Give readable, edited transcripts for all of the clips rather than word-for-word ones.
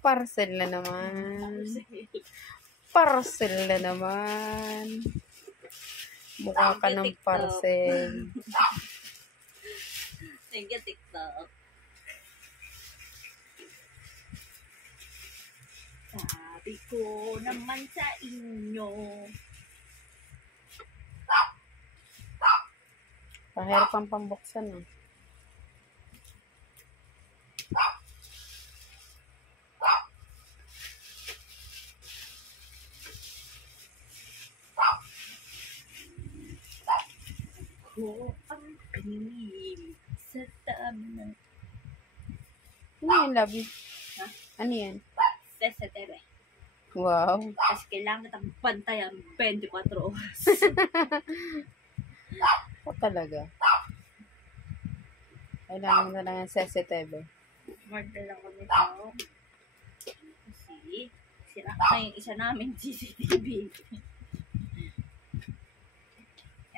Parcel na naman. Parcel na naman. Mukha ka ng parcel. Thank you, TikTok. Sabi ko naman sa inyo. Pahirap ang pambuksan ah. Ko ang pinili sa tama. Ano yan, Labi? Ha? Ano yan? Sesetere. Wow. Kasi kailangan kitang bantayan 24 oras. O talaga. Kailangan mo na lang yung CCTV. Murder lang kami tao. Kasi, sira na yung isa namin CCTV.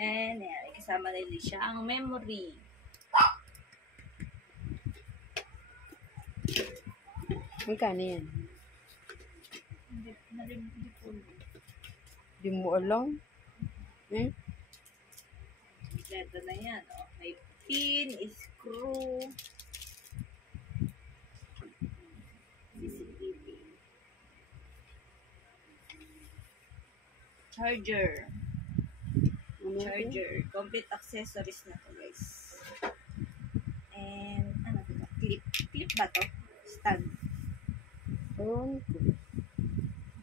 And, yan, kasama nila siya ang memory. Magkano yan? Hindi po. Di mo alam? Eh? Ito na yan. Oh. May pin, screw, CCTV. Charger. Charger. Complete accessories na to, guys. And, ano to? Clip. Clip ba to? Stand. Oh,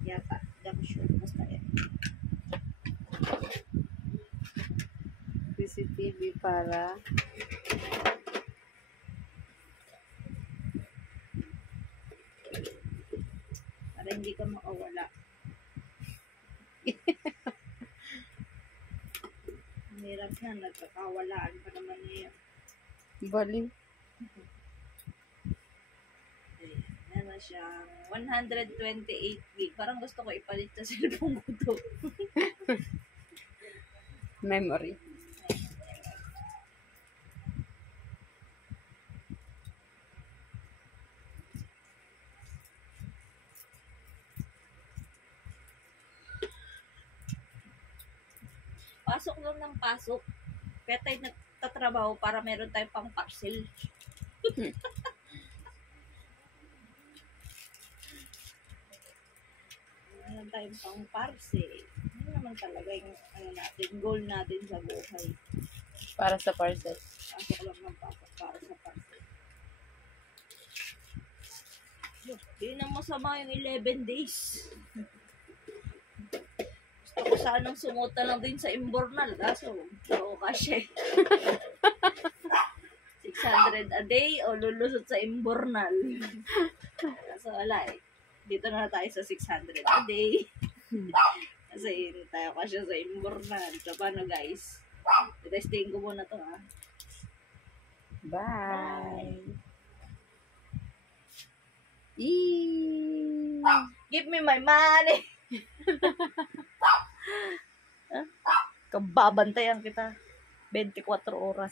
Yata. Hindi ako sure. Basta yan. CCTV para Hindi ka makawala. Ang hirap na. Nagkakawalaan pa naman niya. baliw. Meron siyang 128 gig. Parang gusto ko ipalit sa cellphone ko to. Memory. Pasok lang ng pasok. Kaya tayo nagtatrabaho para meron tayong pang parcel. Meron tayong pang parcel. Ano naman talaga yung goal natin sa buhay. Para sa parcel. Pasok lang ng pasok para sa parcel. Hindi na masama yung 11 days. Gusto ko sanang sumuta lang din sa Imbornal. Kaso, kasi 600 a day o lulusot sa Imbornal. Kaso wala eh. Dito na tayo sa 600 a day. Kasi tayo kasi sa Imbornal. So, paano guys? Testing ko muna to ha. Bye. Give me my money! Kababantayan kita 24 oras.